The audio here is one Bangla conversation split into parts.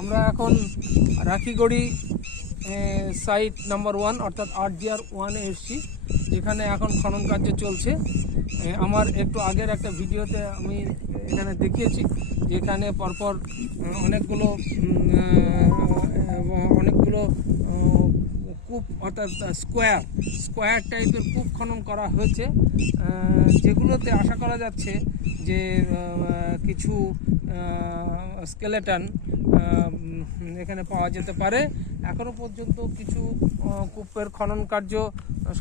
আমরা এখন রাখিগড়ি সাইট নাম্বার 1 অর্থাৎ RGR-1 এসেছি, যেখানে এখন খনন কার্য চলছে। আমার একটু আগের একটা ভিডিওতে আমি এখানে দেখিয়েছি যে এখানে পরপর অনেকগুলো কূপ অর্থাৎ স্কোয়ার টাইপের কূপ খনন করা হয়েছে, যেগুলোতে আশা করা যাচ্ছে যে কিছু স্কেলেটন এখানে পাওয়া যেতে পারে। এখনও পর্যন্ত কিছু কূপের খনন কার্য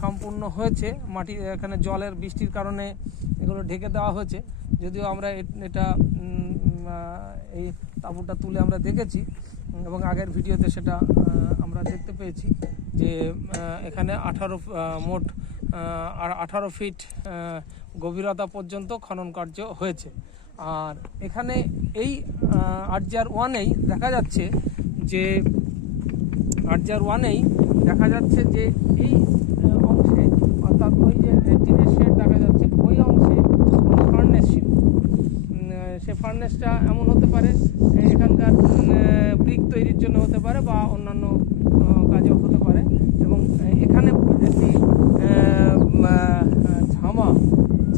সম্পূর্ণ হয়েছে, মাটি এখানে জলের বৃষ্টির কারণে এগুলো ঢেকে দেওয়া হয়েছে। যদিও আমরা এটা এই তাঁবুটা তুলে আমরা দেখেছি এবং আগের ভিডিওতে সেটা আমরা দেখতে পেয়েছি যে এখানে মোট 18 ফিট গভীরতা পর্যন্ত খনন কার্য হয়েছে। আর এখানে এই RGR-1-এই দেখা যাচ্ছে যে যে এই অংশে অর্থাৎ ওই যে টিনের শেড দেখা যাচ্ছে ওই অংশে ফার্নেস ছিল। সে ফার্নেসটা এমন হতে পারে এখানকার ব্রিক তৈরির জন্য হতে পারে বা অন্যান্য কাজেও হতে পারে। এবং এখানে একটি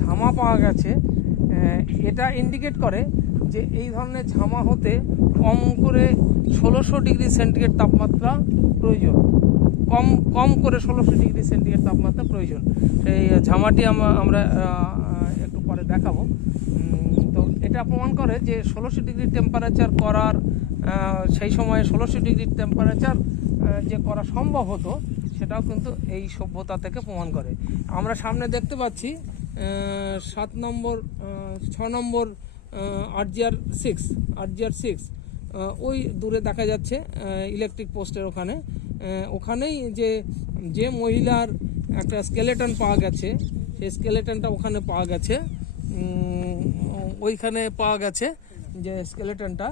ঝামা পাওয়া গেছে। এটা ইন্ডিকেট করে যে এই ধরনের ঝামা হতে কম করে 1600 ডিগ্রি সেন্টিগ্রেড তাপমাত্রা প্রয়োজন, কম করে 1600 ডিগ্রি সেন্টিগ্রেড তাপমাত্রা প্রয়োজন। সেই ঝামাটি আমরা একটু পরে দেখাবো। তো এটা প্রমাণ করে যে 1600 ডিগ্রি টেম্পারেচার করার সেই সময়ে 1600 ডিগ্রি টেম্পারেচার যে করা সম্ভব হতো সেটাও কিন্তু এই সভ্যতা থেকে প্রমাণ করে। আমরা সামনে দেখতে পাচ্ছি 6 নম্বর RGR-6 ওই দূরে দেখা যাচ্ছে ইলেকট্রিক পোস্টের ওখানেই যে মহিলার একটা স্কেলেটন পাওয়া গেছে, সেই স্কেলেটনটা ওখানে পাওয়া গেছে। ওইখানে পাওয়া গেছে যে স্কেলেটনটা,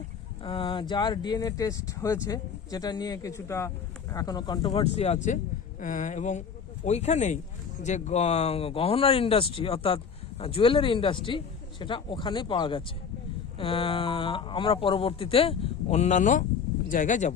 যার ডিএনএ টেস্ট হয়েছে, যেটা নিয়ে কিছুটা এখনও কন্ট্রোভার্সি আছে। এবং ওইখানেই যে গহনার ইন্ডাস্ট্রি অর্থাৎ জুয়েলারি ইন্ডাস্ট্রি সেটা ওখানেই পাওয়া গেছে। আমরা পরবর্তীতে অন্যান্য জায়গায় যাব।